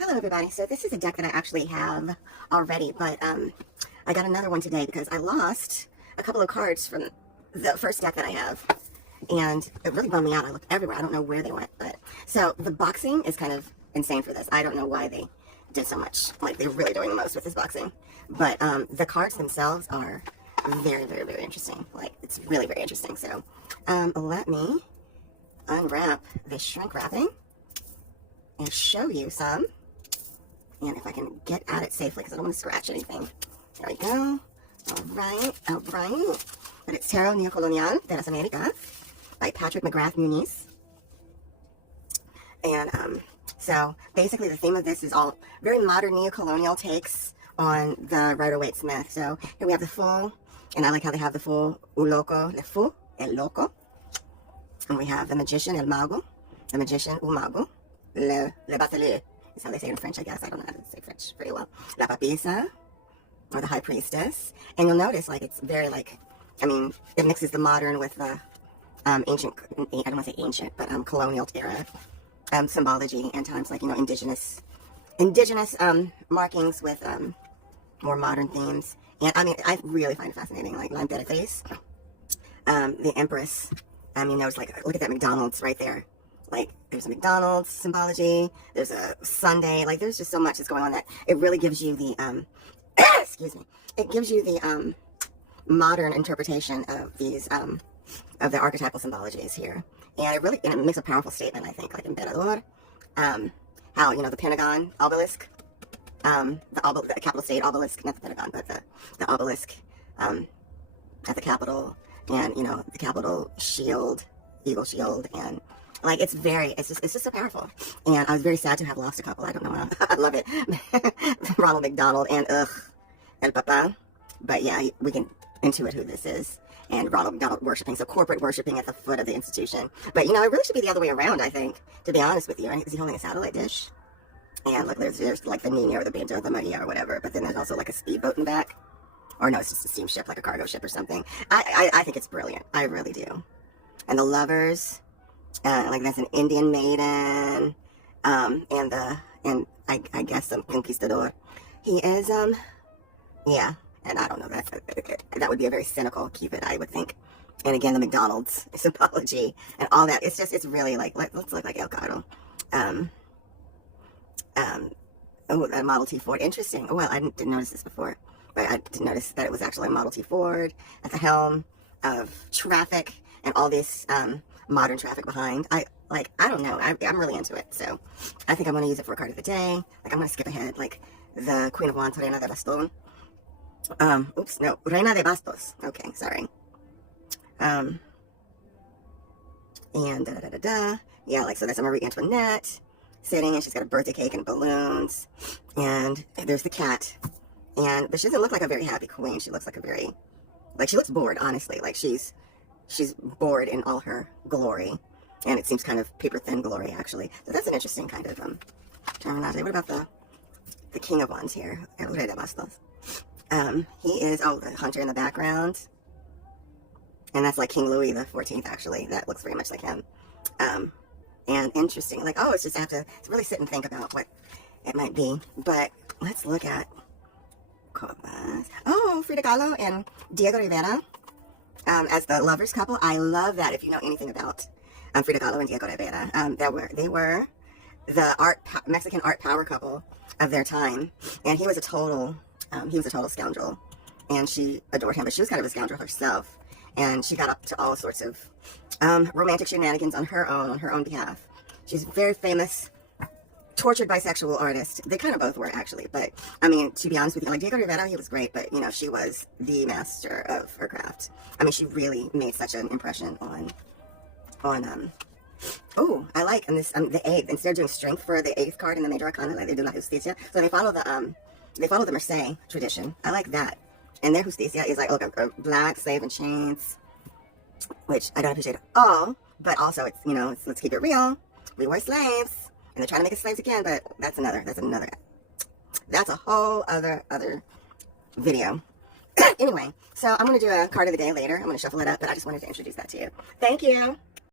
Hello everybody. So this is a deck that I actually have already, but I got another one today because I lost a couple of cards from the first deck that I have, and it really bummed me out. I looked everywhere. I don't know where they went, but so the boxing is kind of insane for this. I don't know why they did so much. Like, they're really doing the most with this boxing, but the cards themselves are very, very, very interesting. Like, it's really very interesting. So let me unwrap this shrink wrapping and show you some. And if I can get at it safely, because I don't want to scratch anything. There we go. All right. But it's Tarot Neocolonial de las Americas by Patrick McGrath Muniz. And so basically the theme of this is all very modern neocolonial takes on the Rider-Waite-Smith. So here we have the Fool, and I like how they have the Fool, un loco, le fou, el loco. And we have the Magician, el mago, the Magician, un mago, le batelier. Is how they say it in French, I guess. I don't know how to say French very well. La Papisa, or the High Priestess. And you'll notice, like, it's very, like, I mean, it mixes the modern with the ancient, I don't want to say ancient, but colonial era symbology, and times, like, you know, indigenous markings with more modern themes. And, I mean, I really find it fascinating. Like, L'Imperatrice, the Empress, you know, it's like, look at that McDonald's right there. Like, there's a McDonald's symbology, there's a Sunday, like, there's just so much that's going on that it really gives you the, excuse me, it gives you the, modern interpretation of these, of the archetypal symbologies here. And it makes a powerful statement, I think, like Emperador, how, you know, the Pentagon obelisk, the capital state obelisk, not the Pentagon, but the obelisk, at the Capitol, and, you know, the Capitol shield, eagle shield, and, like, it's just so powerful. And I was very sad to have lost a couple. I don't know. I love it. Ronald McDonald and, El Papa. But yeah, we can intuit who this is. And Ronald McDonald worshiping. So corporate worshiping at the foot of the institution. But, you know, it really should be the other way around, I think, to be honest with you. Right? Is he holding a satellite dish? And look, there's like the Nina or the Pinto or the Maria or whatever. But then there's also like a speedboat in the back. Or no, it's just a steamship, like a cargo ship or something. I think it's brilliant. I really do. And the lovers. Like, that's an Indian maiden, and I guess some conquistador. He is, yeah, and I don't know, that would be a very cynical Cupid, I would think. And again, the McDonald's symbology and all that. It's really like, let's look like El Caro. Oh, a Model T Ford. Interesting. Well, I didn't notice this before, but I did notice that it was actually a Model T Ford at the helm of traffic and all this, modern traffic behind. I don't know. I'm really into it. So I think I'm going to use it for a card of the day. Like, I'm going to skip ahead. Like, the Queen of Wands, Reina de Bastos. Oops, no. Reina de Bastos. Okay, sorry. And yeah, like, so that's Marie Antoinette sitting, and she's got a birthday cake and balloons. And there's the cat. But she doesn't look like a very happy queen. She looks like a very, like, she looks bored, honestly. Like, she's bored in all her glory, and it seems kind of paper-thin glory, actually. So that's an interesting kind of terminology. What about the King of Wands here? Rey de Bastos. He is, the hunter in the background, and that's like King Louis the 14th, actually. That looks very much like him. And interesting, like, it's just, I have to really sit and think about what it might be. But let's look at Frida Kahlo and Diego Rivera. As the lovers couple. I love that. If you know anything about Frida Kahlo and Diego Rivera, they were the Mexican art power couple of their time, and he was a total scoundrel, and she adored him, but she was kind of a scoundrel herself, and she got up to all sorts of romantic shenanigans on her own behalf. She's a very famous tortured bisexual artist. They kind of both were, actually, but I mean, to be honest with you, like, Diego Rivera, he was great, but, you know, she was the master of her craft. I mean, she really made such an impression on I like, and this, the 8th, instead of doing strength for the 8th card in the Major Arcana, like they do La Justicia, so they follow the Marseille tradition. I like that. And their Justicia is like, look, a black slave in chains, which I don't appreciate at all, but also it's, you know, let's keep it real. We were slaves. And they're trying to make us slaves again, but that's a whole other video. Anyway, so I'm going to do a card of the day later. I'm going to shuffle it up, but I just wanted to introduce that to you. Thank you.